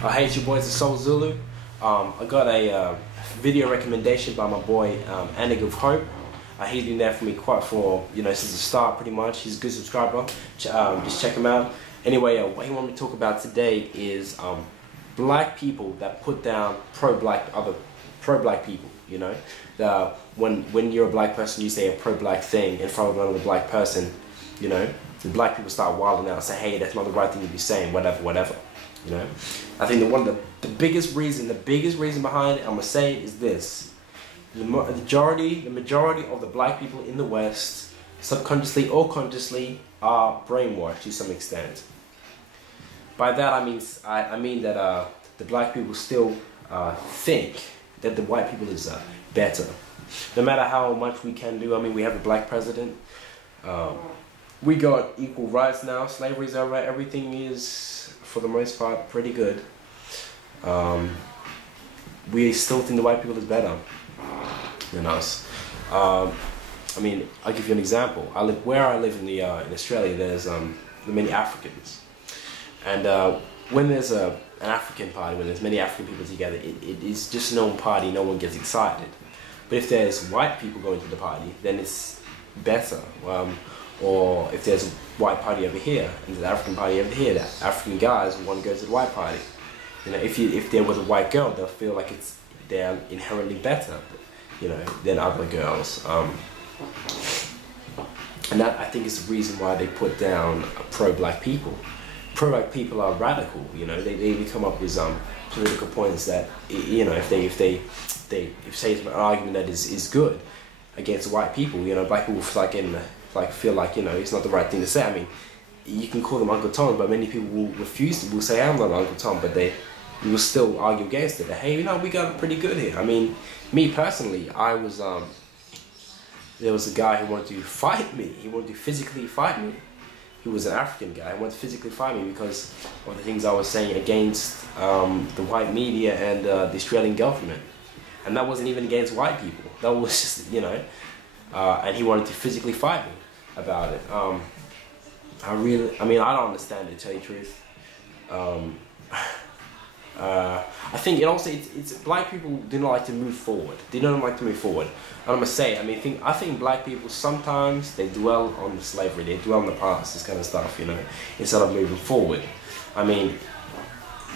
Hey, it's your boys, the Soul Zulu. I got a video recommendation by my boy Ankh of Hope. He's been there for me since the start, pretty much. He's a good subscriber. Just check him out. Anyway, what he wanted me to talk about today is black people that put down pro-black people. You know, when you're a black person, you say a pro-black thing in front of another black person. You know, the black people start wilding out and say, "Hey, that's not the right thing to be saying," whatever. You know, I think the biggest reason behind it, I'm gonna say, is this: the majority of the black people in the West, subconsciously or consciously, are brainwashed to some extent. By that I mean that the black people still think that the white people is better, no matter how much we can do. I mean, we have a black president. We got equal rights now. Slavery's over. Everything is, for the most part, pretty good. We still think the white people is better than us. I mean, I'll give you an example. Where I live in Australia. There's many Africans, and when there's an African party, when there's many African people together, it is just no party. No one gets excited. But if there's white people going to the party, then it's better. Or if there's a white party over here and there's an African party over here, the African guys want to go to the white party. You know, if there was a white girl, they'll feel like they're inherently better, you know, than other girls. And that, I think, is the reason why they put down pro-black people. Pro-black people are radical. You know, they come up with political points that, you know, if say it's an argument that is good against white people, you know, black people feel like, you know, it's not the right thing to say. I mean, you can call them Uncle Tom, but many people will say I'm not Uncle Tom, but they will still argue against it. Hey, you know, we got it pretty good here. I mean, me personally, there was a guy who wanted to fight me. He wanted to physically fight me. He was an African guy. He wanted to physically fight me because of the things I was saying against the white media and the Australian government. And that wasn't even against white people. That was just, you know, and he wanted to physically fight me about it. I don't understand it, to tell you the truth. I think it's black people do not like to move forward. They don't like to move forward. And I'm gonna say, I think black people sometimes they dwell on slavery, they dwell on the past, this kind of stuff, you know, instead of moving forward. I mean,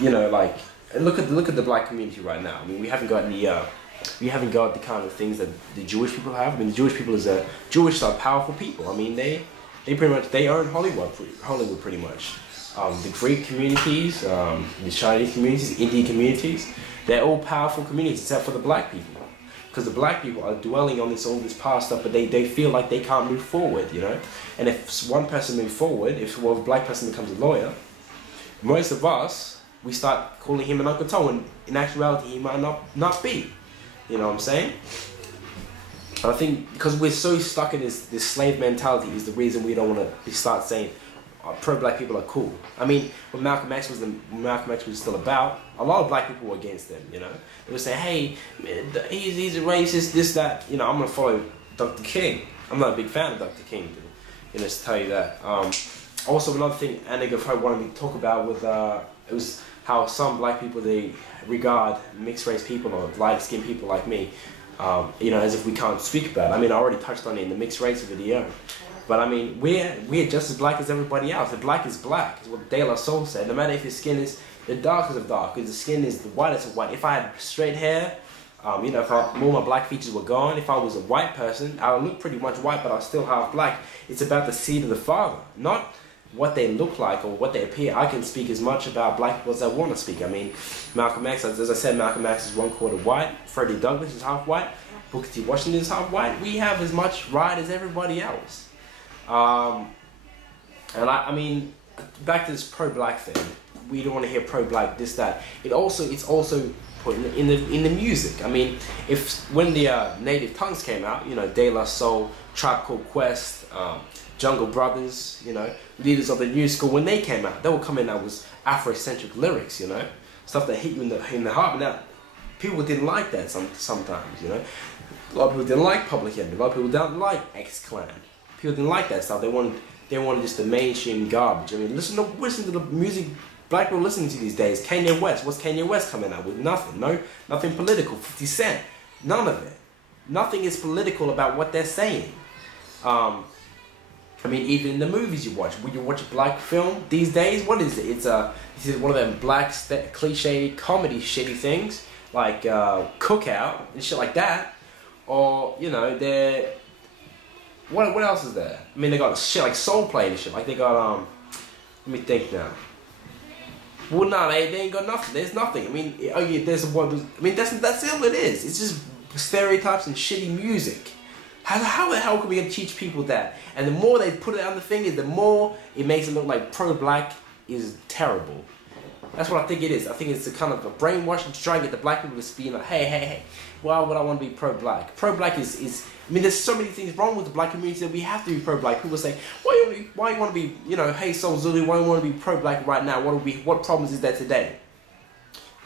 you know, like look at the black community right now. I mean, we haven't got the kind of things that the Jewish people have. I mean, the Jewish people are powerful people. I mean, they own Hollywood pretty much. The Greek communities, the Chinese communities, the Indian communities, they're all powerful communities except for the black people. Because the black people are dwelling on all this past stuff, but they feel like they can't move forward, you know? And if one person moves forward, if a black person becomes a lawyer, most of us, we start calling him an Uncle Tom, when in actuality he might not be. You know what I'm saying? I think because we're so stuck in this slave mentality is the reason we don't want to start saying pro-black people are cool. I mean, when Malcolm X was still about, a lot of black people were against them. You know, they would say, "Hey, he's a racist, this, that." You know, I'm gonna follow Dr. King. I'm not a big fan of Dr. King, you know, to tell you that. Also, another thing Ankh of Hope wanted me to talk about was how some black people, they regard mixed race people or light-skinned people like me, you know, as if we can't speak about it. I mean, I already touched on it in the mixed race video. But I mean, we're just as black as everybody else. The black is black, is what De La Soul said. No matter if your skin is the darkest of dark, if the skin is the whitest of white. If I had straight hair, you know, if all my black features were gone, if I was a white person, I would look pretty much white, but I'll still half black. It's about the seed of the father, not what they look like or what they appear. I can speak as much about black people as I want to speak. I mean, Malcolm X, as I said, Malcolm X is 1/4 white. Freddie Douglass is half white. Booker T. Washington is half white. We have as much right as everybody else. And I mean, back to this pro-black thing. We don't want to hear pro-black, this, that. It's also put in the music. I mean, when the native tongues came out, you know, De La Soul, Tribe Called Quest, Jungle Brothers, you know, leaders of the new school, when they came out, they were coming out with Afrocentric lyrics, you know, stuff that hit you in the heart. Now, people didn't like that sometimes, you know. A lot of people didn't like Public Enemy. A lot of people didn't like X-Clan. People didn't like that stuff. They wanted just the mainstream garbage. I mean, listen to the music Black people listening to these days, Kanye West. What's Kanye West coming out with? Nothing. No, nothing political. 50 Cent. None of it. Nothing is political about what they're saying. I mean, even in the movies you watch, when you watch a black film these days, what is it? It's one of them black cliche comedy shitty things like Cookout and shit like that, or you know, they're what else is there? I mean, they got shit like Soul Plane and shit. Like they got let me think now. Well, no, they ain't got nothing. There's nothing. I mean, oh yeah, there's one. I mean, that's all it is. It's just stereotypes and shitty music. How the hell can we teach people that? And the more they put it on the thing, is the more it makes it look like pro-black is terrible. That's what I think it is. I think it's a kind of a brainwashing to try and get the black people to be like, hey, why would I want to be pro-black? Pro-black is. I mean, there's so many things wrong with the black community that we have to be pro-black. People say, why you want to be, you know, hey Soul Zulu, why you want to be pro-black right now? What problems is there today?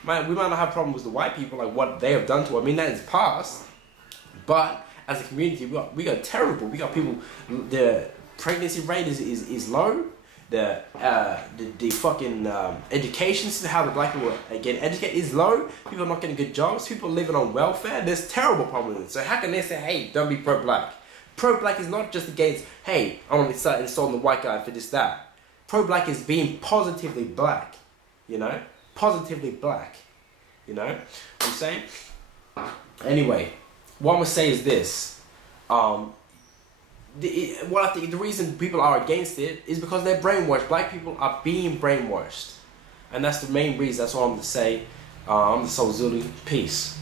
We might not have problems with the white people, like what they have done to us. I mean, that is past, but as a community, we got terrible. We got people. The pregnancy rate is low. The fucking education system, how the black people are getting educated, is low. People are not getting good jobs. People are living on welfare. There's terrible problems. So how can they say, hey, don't be pro-black? Pro-black is not just against, hey, I want to start insulting the white guy for this, that. Pro-black is being positively black. You know, positively black. You know what I'm saying? Anyway. What I'm gonna say is this: what I think the reason people are against it is because they're brainwashed. Black people are being brainwashed, and that's the main reason. That's all I'm gonna say. I'm the Soul Zulu. Peace.